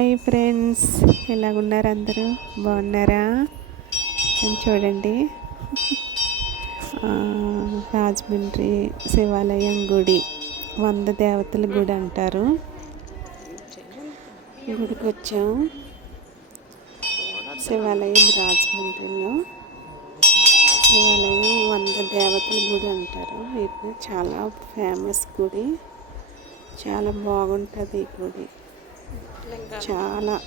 Hi friends ఎలాగున్నారు అందరూ? బాగున్నారా? చూడండి. రాజమండ్రి శివాలయం గుడి వంద దేవతల గుడి అంటారు. గుడికి వచ్చాం. శివాలయం రాజమండ్రిలో. శివాలయం వంద దేవతల గుడి అంటారు. ఇది చాలా ఫేమస్ గుడి. చాలా బాగుంటుంది ఈ గుడి. చాలా.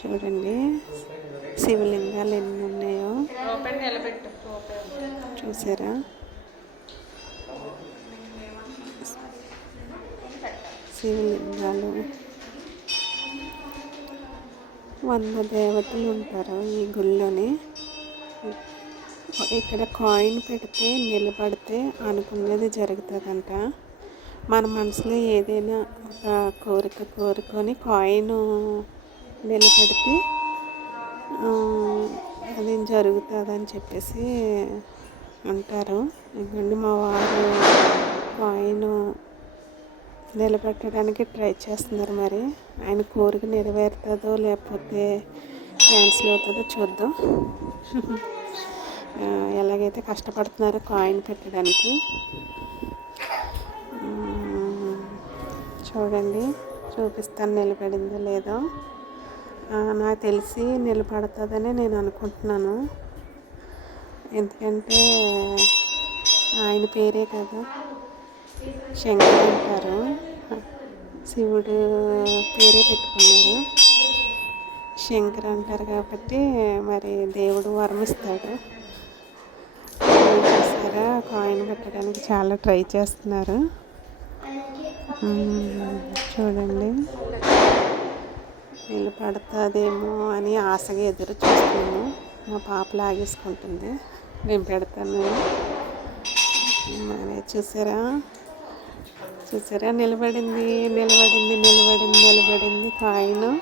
చూడండి. శివలింగాలు ఎన్ని ఉన్నాయో. చూసారా? శివలింగాలు. వంద దేవతలు ఉంటారు ఈ గుళ్ళోని. ఇక్కడ కాయిన్ పెడితే నిలబడితే అనుకున్నది జరుగుతుందంట. మన మనసులో ఏదైనా ఒక కోరిక కోరుకొని కాయిన్ నిలబెడితే అది జరుగుతుందని చెప్పేసి అంటారు. ఎందుకంటే మా వారు కాయిన్ నిలబెట్టడానికి ట్రై చేస్తున్నారు మరి. ఆయన కోరిక నెరవేరుతుందో లేకపోతే క్యాన్సిల్ అవుతుందో చూద్దాం. ఎలాగైతే కష్టపడుతున్నారో కాయిన్ పెట్టడానికి. చూడండి చూపిస్తాను నిలబడిందో లేదో. నాకు తెలిసి నిలబడుతుందని నేను అనుకుంటున్నాను. ఎందుకంటే ఆయన పేరే కదా శంకర్ అంటారు. శివుడు పేరే పెట్టుకున్నారు. శంకర్ అంటారు కాబట్టి మరి దేవుడు వర్మిస్తాడు. చూసారా కాయిన్ పెట్టడానికి చాలా ట్రై చేస్తున్నారు. చూడండి. నీళ్ళు పడుతుందేమో అని ఆశగా ఎదురు చూస్తాను మా పాప లాగేసుకుంటుంది. నేను పెడతాను. మరి చూసారా? చూసారా? నిలబడింది నిలబడింది నిలబడింది నిలబడింది కాయిన్.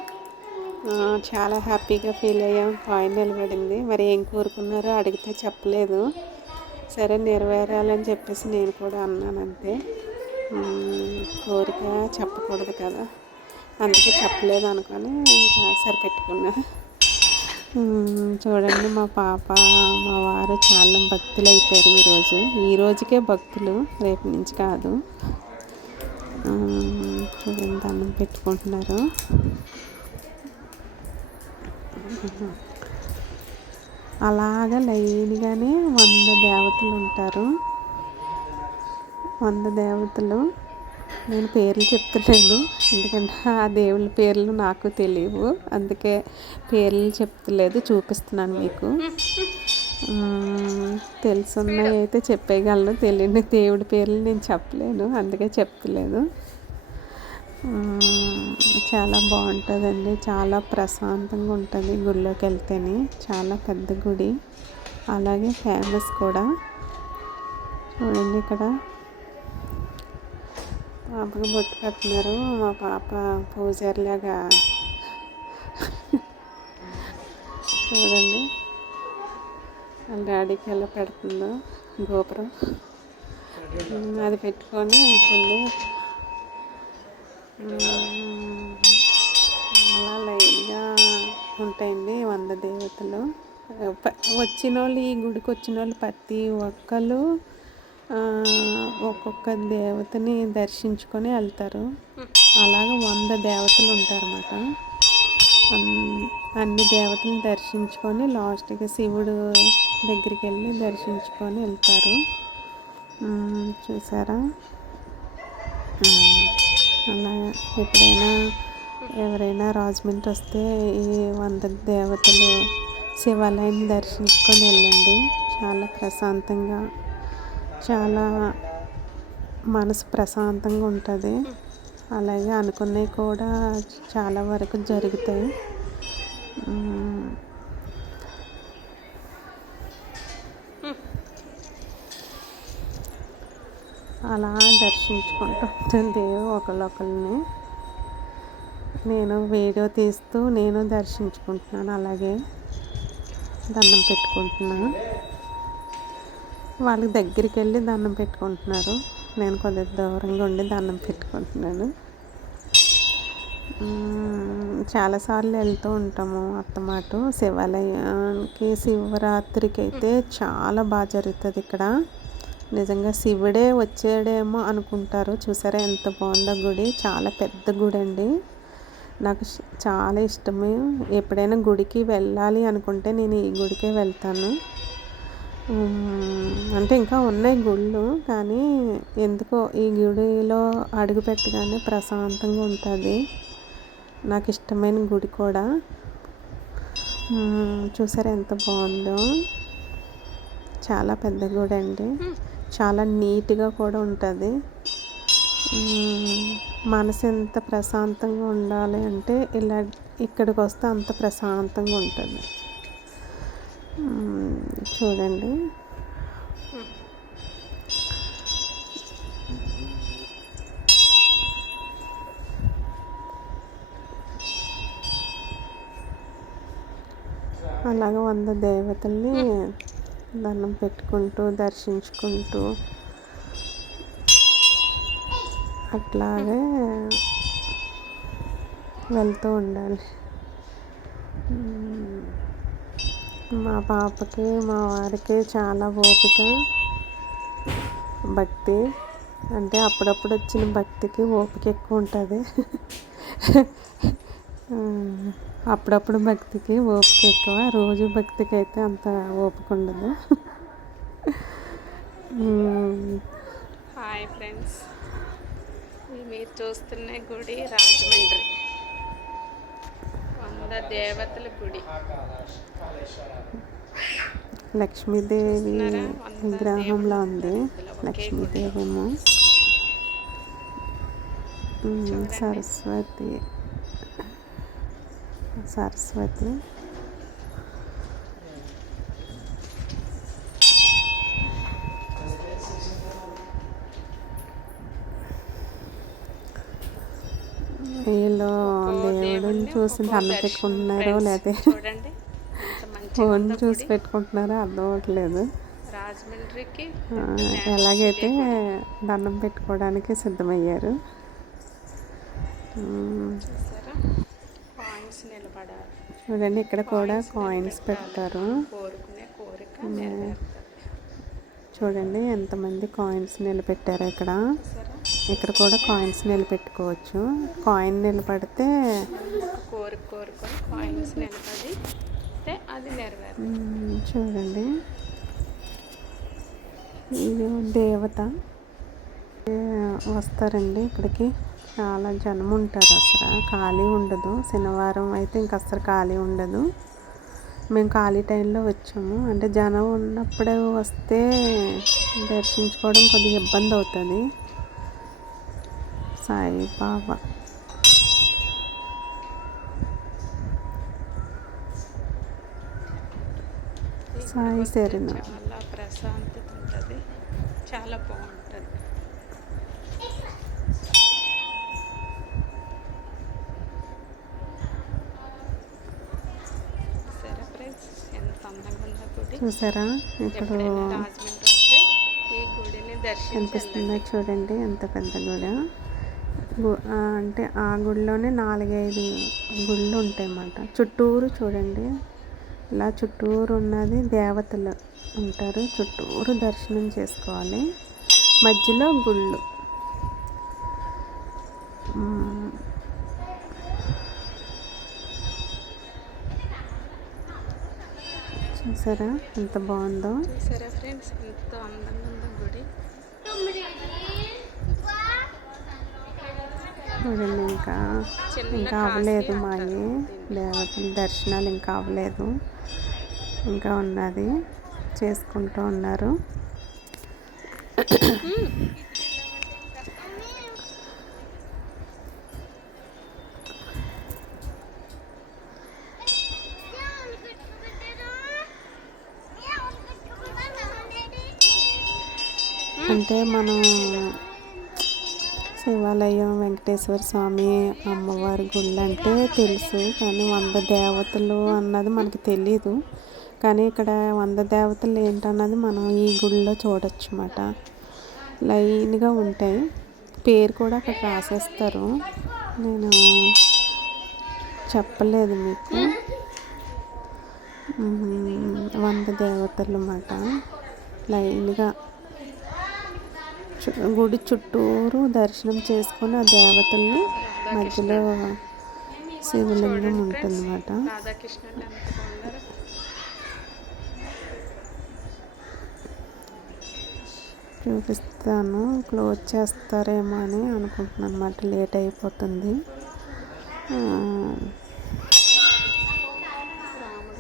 చాలా హ్యాపీగా ఫీల్ అయ్యాం. కాయిన్ నిలబడింది. మరి ఏం కోరుకున్నారో అడిగితే చెప్పలేదు. సరే నెరవేరాలని చెప్పేసి నేను కూడా అన్నాను అంతే. కోరిక చెప్పకూడదు కదా. అందుకే చెప్పలేదు అనుకొని ఇంకా సరిపెట్టుకున్నా. చూడండి మా పాప మా వారు చాలా భక్తులు అయిపోయారు ఈరోజు ఈ రోజుకే భక్తులు రేపు నుంచి కాదు. చూడండి దండం పెట్టుకుంటున్నారు. అలాగ లైన్గానే వంద దేవతలు ఉంటారు. వంద దేవతలు. నేను పేర్లు చెప్తలేను ఎందుకంటే ఆ దేవుళ్ళ పేర్లు నాకు తెలియవు. అందుకే పేర్లు చెప్తలేదు. చూపిస్తున్నాను మీకు. తెలుసున్నవి అయితే చెప్పేయగలను. తెలియని దేవుడి పేర్లు నేను చెప్పలేను. అందుకే చెప్తలేదు. చాలా బాగుంటుందండి. చాలా ప్రశాంతంగా ఉంటుంది గుడిలోకి వెళ్తేనే. చాలా పెద్ద గుడి. అలాగే ఫేమస్ కూడా. చూడండి ఇక్కడ. పాపకి బొట్టు కట్టినారు మా పాప పూజారిలాగా చూడండి. వాళ్ళ డాడీకి ఎలా పెడుతుందో గోపురం. అది పెట్టుకొని ఉంటుంది అలా లైన్గా ఉంటాయండి వంద దేవతలు. వచ్చిన వాళ్ళు ఈ గుడికి వచ్చిన వాళ్ళు ప్రతి ఒక్కరు ఒక్కొక్క దేవతని దర్శించుకొని వెళ్తారు. అలాగ వంద దేవతలు ఉంటారన్నమాట. అన్ని దేవతలను దర్శించుకొని లాస్ట్గా శివుడు దగ్గరికి వెళ్ళి దర్శించుకొని వెళ్తారు. చూసారా? అలా ఎప్పుడైనా ఎవరైనా రాజమండ్రి వస్తే ఈ వంద దేవతలు శివాలయాన్ని దర్శించుకొని వెళ్ళండి. చాలా ప్రశాంతంగా చాలా మనసు ప్రశాంతంగా ఉంటుంది. అలాగే అనుకున్నవి కూడా చాలా వరకు జరుగుతాయి. అలా దర్శించుకుంటుంది ఒకళ్ళొకళ్ళని. నేను వీడియో తీస్తూ నేను దర్శించుకుంటున్నాను. అలాగే దండం పెట్టుకుంటున్నాను. వాళ్ళకి దగ్గరికి వెళ్ళి దండం పెట్టుకుంటున్నారు. నేను కొద్దిగా దూరంగా ఉండి దండం పెట్టుకుంటున్నాను. చాలాసార్లు వెళ్తూ ఉంటాము అత్తమాట. శివాలయానికి శివరాత్రికి అయితే చాలా బాగా జరుగుతుంది ఇక్కడ. నిజంగా శివుడే వచ్చాడేమో అనుకుంటారు. చూసారా ఎంత బాగుందో గుడి. చాలా పెద్ద గుడి అండి. నాకు చాలా ఇష్టము. ఎప్పుడైనా గుడికి వెళ్ళాలి అనుకుంటే నేను ఈ గుడికే వెళ్తాను. అంటే ఇంకా ఉన్నాయి గుళ్ళు కానీ ఎందుకో ఈ గుడిలో అడుగు పెట్టగానే ప్రశాంతంగా ఉంటుంది. నాకు ఇష్టమైన గుడి కూడా. చూసారా ఎంత బాగుందో? చాలా పెద్ద గుడి అండి. చాలా నీట్గా కూడా ఉంటుంది. మనసు ఎంత ప్రశాంతంగా ఉండాలి అంటే ఇలా ఇక్కడికి వస్తే అంత ప్రశాంతంగా ఉంటుంది. చూడండి. అలాగే వంద దేవతల్ని దండం పెట్టుకుంటూ దర్శించుకుంటూ అట్లాగే వెళ్తూ ఉండాలి. మా పాపకి మా వారికి చాలా ఓపిక భక్తి. అంటే అప్పుడప్పుడు వచ్చిన భక్తికి ఓపిక ఎక్కువ ఉంటుంది. అప్పుడప్పుడు భక్తికి ఓపిక ఎక్కువ. రోజు భక్తికి అయితే అంత ఓపిక ఉండదు. Hi friends. మీరు చూస్తున్న గుడి రాజమండ్రి. దేవతల గుడి. లక్ష్మీదేవి విగ్రహంలో ఉంది. లక్ష్మీదేవి ఏమో. సరస్వతి. సరస్వతి. వీళ్ళు దేవుడిని చూసి దండ పెట్టుకుంటున్నారో లేదా ఫోన్ చూసి పెట్టుకుంటున్నారో అర్థం అవ్వట్లేదు. రాజమండ్రికి ఎలాగైతే దండం పెట్టుకోవడానికి సిద్ధమయ్యారు. చూడండి ఇక్కడ కూడా కాయిన్స్ పెడతారు. చూడండి ఎంతమంది కాయిన్స్ నిలబెట్టారు ఇక్కడ. ఇక్కడ కూడా కాయిన్స్ నిలబెట్టుకోవచ్చు. కాయిన్ నిలబడితే కోరుకొని కాయిన్స్ నిలబడి అది నెరవేరు చూడండి. ఇది దేవత. వస్తారండి ఇక్కడికి. చాలా జనం ఉంటారు అసలు. ఖాళీ ఉండదు. శనివారం అయితే ఇంక అసలు ఖాళీ ఉండదు. మేము ఖాళీ టైంలో వచ్చాము. అంటే జనం ఉన్నప్పుడే వస్తే దర్శించుకోవడం కొద్దిగా ఇబ్బంది అవుతుంది. సాయిబాబా సాయి శరణ చాలా ప్రశాంతత ఉంటుంది. చాలా బాగుంటుంది. చూసారా? ఇప్పుడు కనిపిస్తుందా చూడండి ఎంత పెద్ద గుడి. అంటే ఆ గుడిలోనే నాలుగైదు గుళ్ళు ఉంటాయి అన్నమాట చుట్టూరు చూడండి. ఇలా చుట్టూరు ఉన్నది దేవతలు ఉంటారు. చుట్టూరు దర్శనం చేసుకోవాలి. మధ్యలో గుళ్ళు. చూసారా? ఎంత బాగుందో. చూసారా ఫ్రెండ్స్? ఎంత అందంగా ఉందో గుడి. చూడండి ఇంకా ఇంకా అవ్వలేదు మాయి. దేవతల దర్శనాలు ఇంకా అవ్వలేదు. ఇంకా ఉన్నది. చేసుకుంటూ ఉన్నారు. అంటే మనం శివాలయం వెంకటేశ్వర స్వామి అమ్మవారి గుళ్ళు అంటే తెలుసు కానీ వంద దేవతలు అన్నది మనకి తెలియదు కానీ ఇక్కడ వంద దేవతలు ఏంటన్నది మనం ఈ గుళ్ళో చూడొచ్చు అన్నమాట లైన్గా ఉంటాయి. పేరు కూడా అక్కడ రాసేస్తారు. నేను చెప్పలేదు మీకు. వంద దేవతలు అన్నమాట. లైన్గా గుడి చుట్టూరు దర్శనం చేసుకొని ఆ దేవతల్ని మధ్యలో శివలింగం ఉంటుందన్నమాట రాధాకృష్ణులు చూపిస్తాను. క్లోజ్ చేస్తారేమో అని అనుకుంటున్నాను అనమాట లేట్ అయిపోతుంది.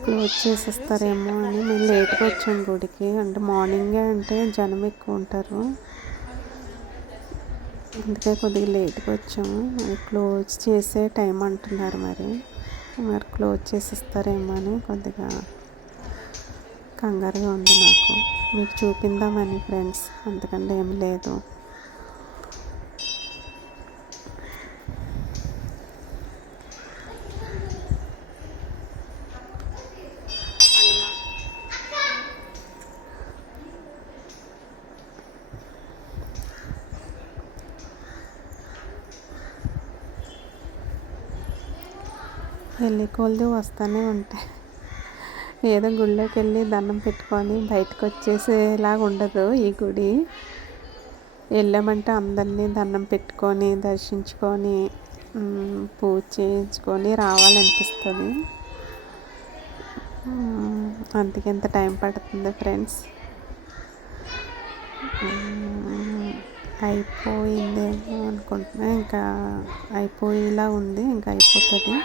క్లోజ్ చేసేస్తారేమో అని. మేము లేట్గా వచ్చాం గుడికి. అంటే మార్నింగే అంటే జనం ఎక్కువ ఉంటారు అందుకే కొద్దిగా లేట్గా వచ్చాము. మరి క్లోజ్ చేసే టైం అంటున్నారు మరి. మరి క్లోజ్ చేసిస్తారేమో అని కొద్దిగా కంగారుగా ఉంది నాకు. మీకు చూపిందామని ఫ్రెండ్స్ అంతకంటే ఏం లేదు. వెళ్ళి కొలది వస్తూనే ఉంటాయి. ఏదో గుళ్ళోకి వెళ్ళి దండం పెట్టుకొని బయటకు వచ్చేసేలాగా ఉండదు ఈ గుడి. వెళ్ళామంటే అందరినీ దండం పెట్టుకొని దర్శించుకొని పూజ చేయించుకొని రావాలనిపిస్తుంది. అందుకే ఇంత టైం పడుతుంది ఫ్రెండ్స్. అయిపోయిందేమో అనుకుంటున్నా. ఇంకా అయిపోయేలా ఉంది ఇంకా అయిపోతుంది.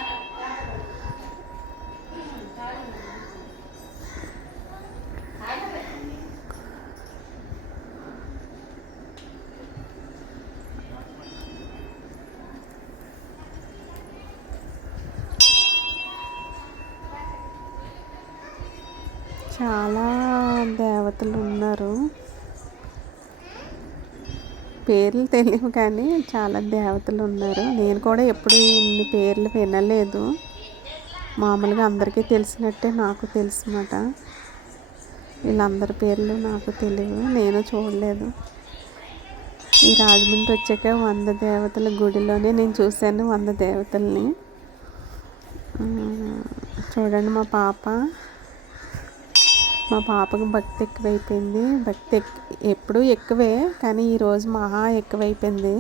పేర్లు తెలియవు కానీ చాలా దేవతలు ఉన్నారు. నేను కూడా ఎప్పుడు ఇన్ని పేర్లు వినలేదు. మామూలుగా అందరికీ తెలిసినట్టే నాకు తెలుసు వీళ్ళందరి పేర్లు నాకు తెలియవు. నేను చూడలేదు. ఈ రాజమండ్రి వచ్చాక వంద దేవతల గుడిలోనే నేను చూశాను వంద దేవతల్ని. చూడండి మా పాప. మా పాపకు భక్తి ఎక్కువైపోయింది. భక్తి ఎక్ ఎప్పుడూ ఎక్కువే కానీ ఈరోజు మహా ఎక్కువైపోయింది.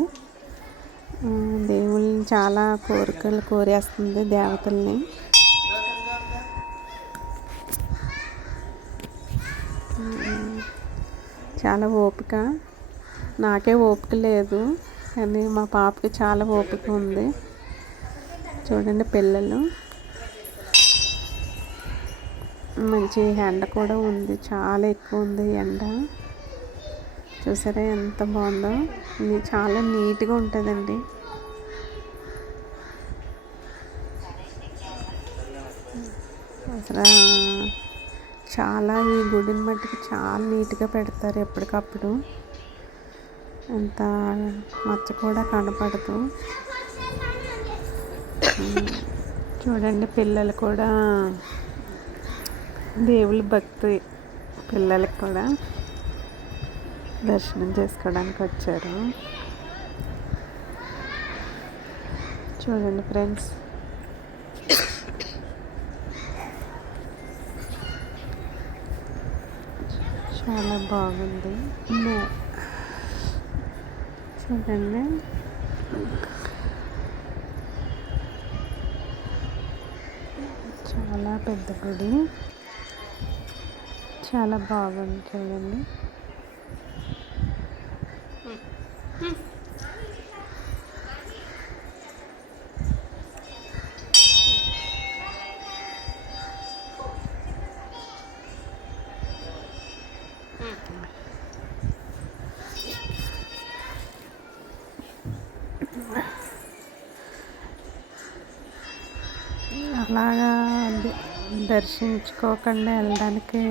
దేవుళ్ళని చాలా కోరికలు కోరేస్తుంది దేవతల్ని. చాలా ఓపిక. నాకే ఓపిక లేదు కానీ మా పాపకి చాలా ఓపిక ఉంది. చూడండి పిల్లలు. మంచి ఎండ కూడా ఉంది. చాలా ఎక్కువ ఉంది ఎండ. చూసారా ఎంత బాగుందో? ఇది చాలా నీట్గా ఉంటుందండి. అసలు చాలా ఈ గుడిని మట్టుకు చాలా నీట్గా పెడతారు ఎప్పటికప్పుడు. అంత మచ్చ కూడా కనపడదు. చూడండి పిల్లలు కూడా దేవుడి భక్తి పిల్లలకి కూడా దర్శనం చేసుకోవడానికి వచ్చారు. చూడండి ఫ్రెండ్స్. చాలా బాగుంది. చూడండి. చాలా పెద్ద గుడి. చాలా బాగుంది చూడండి అలాగా దర్శించుకోకుండా వెళ్ళడానికి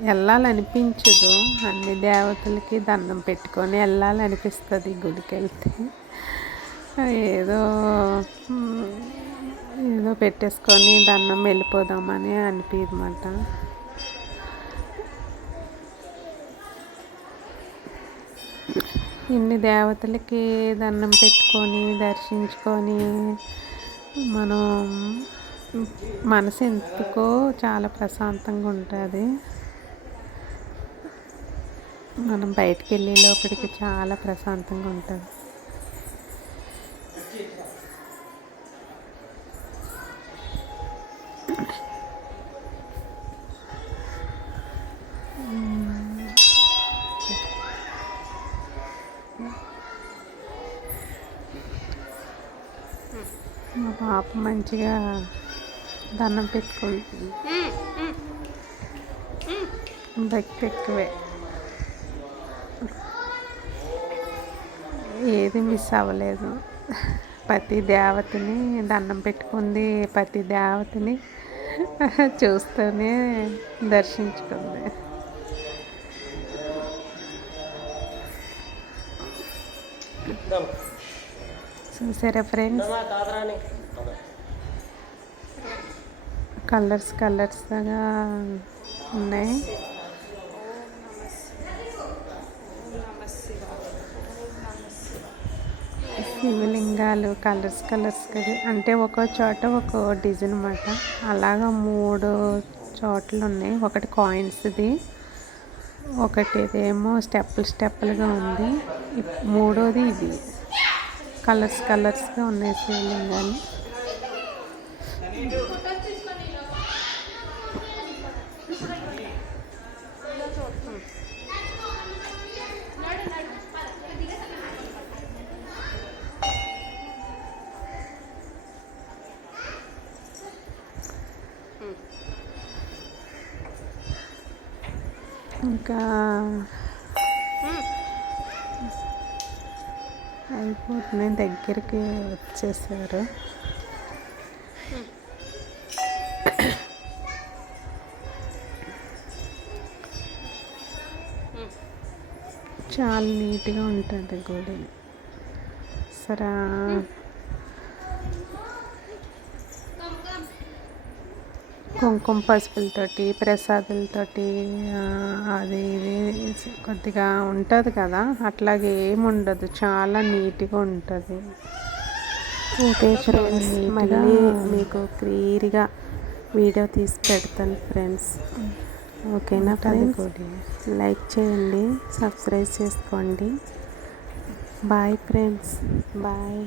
వెళ్ళాలనిపించదు. అన్ని దేవతలకి దండం పెట్టుకొని వెళ్ళాలనిపిస్తుంది గుడికి వెళ్తే ఏదో ఏదో పెట్టేసుకొని దండం వెళ్ళిపోదామని అనిపించమాట ఇన్ని దేవతలకి దండం పెట్టుకొని దర్శించుకొని మనం మనసు ఎందుకో చాలా ప్రశాంతంగా ఉంటుంది. మనం బయటికి వెళ్ళే లోపలికి చాలా ప్రశాంతంగా ఉంటుంది. మా పాప మంచిగా దండం పెట్టుకుంటుంది భక్తి ఎక్కువే ఏది మిస్ అవ్వలేదు. ప్రతి దేవతని దండం పెట్టుకుంది ప్రతి దేవతని చూస్తూనే దర్శించుకుంది. చూసారా ఫ్రెండ్స్ కలర్స్ కలర్స్గా ఉన్నాయి. శివలింగాలు కలర్స్ కలర్స్ అంటే ఒక్కో చోట ఒక్కో డిజైన్ అన్నమాట. అలాగా మూడు చోట్లు ఉన్నాయి. ఒకటి కాయిన్స్ది ఒకటి ఇదేమో స్టెప్పులు స్టెప్పులుగా ఉంది. ఇప్- మూడోది ఇది. కలర్స్ కలర్స్గా ఉన్నాయి శివలింగాలు. ఇంకా అయిపోతుంది దగ్గరికి వచ్చేసారు. చాలా నీట్గా ఉంటుంది గుడి. సరే? కుంకుమ పసుపులతోటి ప్రసాదాలతోటి అది ఇది కొద్దిగా ఉంటుంది కదా. అట్లాగే ఏమి ఉండదు చాలా నీట్గా ఉంటుంది. ఓకే ఫ్రెండ్స్ మళ్ళీ మీకు క్లియర్గా వీడియో తీసి పెడతాను ఫ్రెండ్స్ ఓకేనా ఫ్రెండ్స్ లైక్ చేయండి సబ్స్క్రైబ్ చేసుకోండి. Bye friends bye